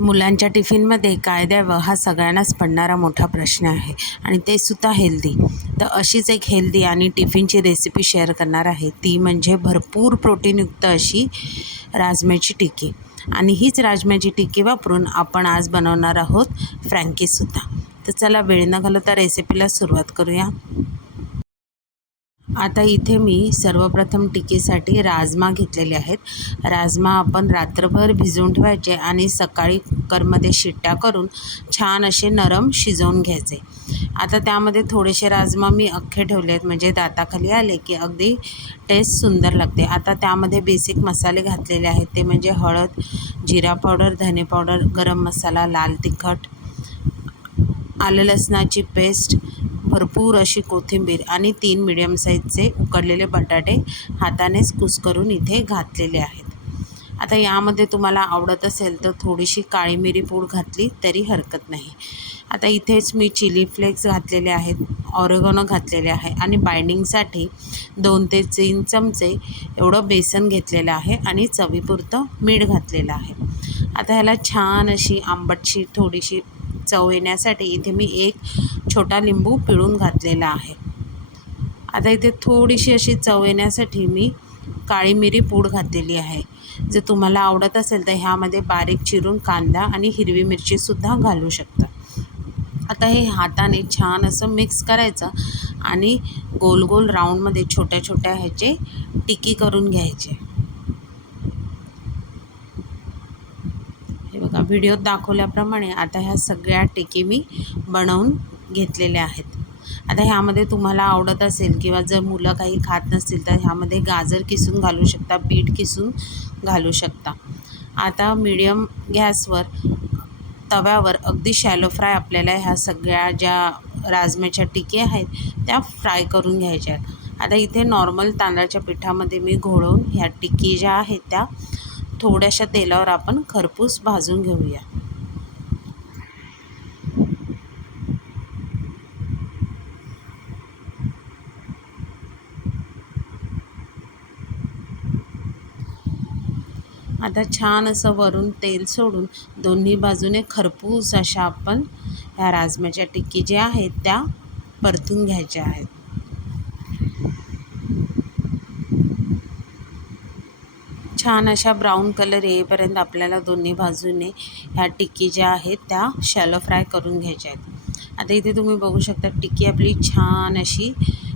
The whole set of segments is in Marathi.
मुलांच्या टिफिनमध्ये काय द्यावं हा सगळ्यांनाच पडणारा मोठा प्रश्न आहे. आणि ते सुद्धा हेल्दी तर अशीच एक हेल्दी आणि टिफिनची रेसिपी शेअर करणार आहे. ती म्हणजे भरपूर प्रोटीनयुक्त अशी राजम्याची टिक्की. आणि हीच राजम्याची टिक्की वापरून आपण आज बनवणार आहोत फ्रँकीसुद्धा. तर चला वेळ न घालवता रेसिपीला सुरुवात करूया. आता इथे मी सर्वप्रथम टिकीसाठी राजमा घेतलेले आहेत. राजमा आपण रात्रभर भिजवून ठेवायचे आणि सकाळी कुकरमध्ये शिट्ट्या करून छान असे नरम शिजवून घ्यायचे. आता त्यामध्ये थोडेसे राजमा मी अख्खे ठेवले आहेत म्हणजे दाताखाली आले की अगदी टेस्ट सुंदर लागते. आता त्यामध्ये बेसिक मसाले घातलेले आहेत ते म्हणजे हळद जिरा पावडर धने पावडर गरम मसाला लाल तिखट आलं लसणाची पेस्ट भरपूर अशी कोथिंबीर आणि तीन मिडियम साईजचे उकडलेले बटाटे हातानेच कुस्करून इथे घातलेले आहेत. आता यामध्ये तुम्हाला आवडत असेल तर थोडीशी काळी मिरी पूड घातली तरी हरकत नाही. आता इथेच मी चिली फ्लेक्स घातलेले आहेत ऑरेगॉनो घातलेले आहे आणि बाइंडिंगसाठी दोन ते तीन चमचे एवढं बेसन घेतलेलं आहे आणि चवीपुरतं मीठ घातलेलं आहे. आता ह्याला छान अशी आंबटशी थोडीशी चव येण्यासाठी इथे मी एक छोटा लिंबू पिळून घातलेला आहे. आता इथे थोडीशी अशी चव येण्यासाठी मी काळी मिरी पूड घातलेली आहे. जर तुम्हाला आवडत असेल तर ह्यामध्ये बारीक चिरून कांदा आणि हिरवी मिरचीसुद्धा घालू शकता. आता हे हाताने छान असं मिक्स करायचं आणि गोल गोल राऊंडमध्ये छोट्या छोट्या ह्याचे टिकी करून घ्यायचे हे बघा व्हिडिओत दाखवल्याप्रमाणे आता ह्या सगळ्या टेके मी बनवून घेतलेल्या आहेत. आता ह्यामध्ये तुम्हाला आवडत असेल किंवा जर मुलं काही खात नसतील तर ह्यामध्ये गाजर किसून घालू शकता पीठ किसून घालू शकता. आता मीडियम गॅसवर तव्यावर अगदी शॅलो फ्राय आपल्याला ह्या सगळ्या ज्या राजम्याच्या टिके आहेत त्या फ्राय करून घ्यायच्या आहेत. आता इथे नॉर्मल तांदळाच्या पिठामध्ये मी घोळवून ह्या टिक्की ज्या आहेत त्या थोड्याशा तेलावर आपण खरपूस भाजून घेऊया. आता छान असं वरून तेल सोडून दोन्ही बाजूने खरपूस अशा आपण ह्या राजम्याच्या टिक्की ज्या आहेत त्या परतून घ्यायच्या आहेत. छान अशा ब्राऊन कलर येईपर्यंत आपल्याला दोन्ही बाजूने ह्या टिक्की ज्या आहेत त्या शॅलो फ्राय करून घ्यायच्या आहेत. आता इथे तुम्ही बघू शकता टिक्की आपली छान अशी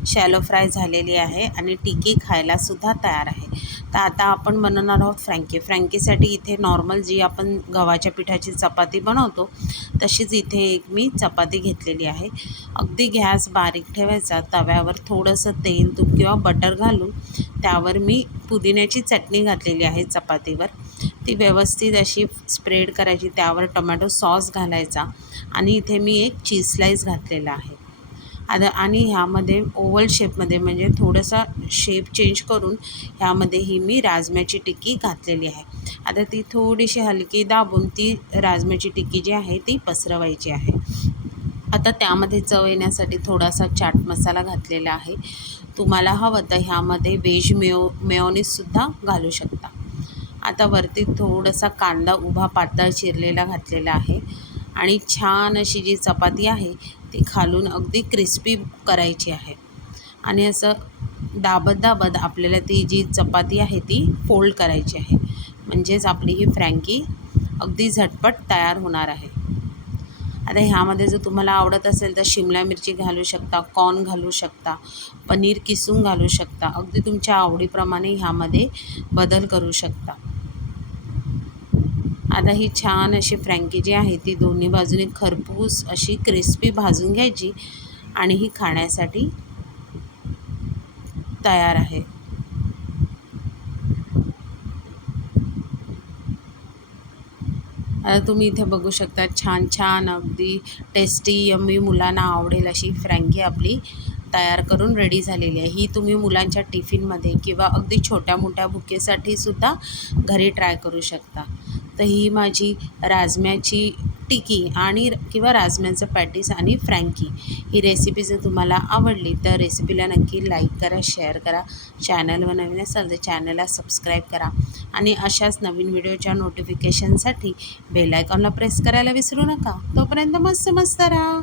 शॅलो फ्राय झालेली आहे आणि टिक्की खायलासुद्धा तयार आहे. तर आता आपण बनवणार आहोत फ्रँकी. फ्रँकीसाठी इथे नॉर्मल जी आपण गव्हाच्या पिठाची चपाती बनवतो तशीच इथे एक मी चपाती घेतलेली आहे. अगदी गॅस बारीक ठेवायचा तव्यावर थोडंसं तेल तूप किंवा बटर घालून त्यावर मी पुदिन्याची चटणी घातलेली आहे चपातीवर. ती व्यवस्थित अशी स्प्रेड करायची त्यावर टोमॅटो सॉस घालायचा आणि इथे मी एक चीज स्लाईस घातलेला आहे. आता आणि ह्यामध्ये ओवल शेपमध्ये म्हणजे थोडंसं शेप चेंज करून ह्यामध्ये ही मी राजम्याची टिक्की घातलेली आहे. आता ती थोडीशी हलकी दाबून ती राजम्याची टिक्की जी आहे ती पसरवायची आहे. आता त्यामध्ये चव येण्यासाठी थोडासा चाट मसाला घातलेला आहे. तुम्हाला हवं तर ह्यामध्ये व्हेज मेओ मेयोनीजसुद्धा घालू शकता. आता वरती थोडासा कांदा उभा पातळ चिरलेला घातलेला आहे. आणि छान अशी जी चपाती आहे ती खालून अगदी क्रिस्पी करायची आहे. आणि असं दाबत दाबत आपल्याला ती जी चपाती आहे ती फोल्ड करायची आहे. म्हणजेच आपली ही फ्रँकी अगदी झटपट तयार होणार आहे. आता ह्यामध्ये जर तुम्हाला आवडत असेल तर शिमला मिरची घालू शकता कॉर्न घालू शकता पनीर किसून घालू शकता. अगदी तुमच्या आवडीप्रमाणे ह्यामध्ये बदल करू शकता. आता ही छान अशी फ्रँकी जी आहे ती दोन्ही बाजूने खरपूस अशी क्रिस्पी भाजून घ्यायची आणि ही खाण्यासाठी तयार आहे आता तुम्ही इथे बघू शकता छान छान अगदी टेस्टी यम्मी मुलांना आवडेल अशी फ्रँकी आपली तयार करून रेडी झालेली आहे. ही तुम्ही मुलांच्या टिफिनमध्ये किंवा अगदी छोट्या मोठ्या भुकेसाठी सुद्धा घरी ट्राय करू शकता. तर ही माझी राजम्याची टिकी आणि किंवा राजम्याचं पॅटीस आणि फ्रँकी ही रेसिपी जर तुम्हाला आवडली तर रेसिपीला नक्की लाईक करा शेअर करा. चॅनलवर नवीन असाल तर चॅनलला सबस्क्राईब करा. आणि अशाच नवीन व्हिडिओच्या नोटिफिकेशनसाठी बेलायकॉनला प्रेस करायला विसरू नका. तोपर्यंत मस्त मस्त राहा.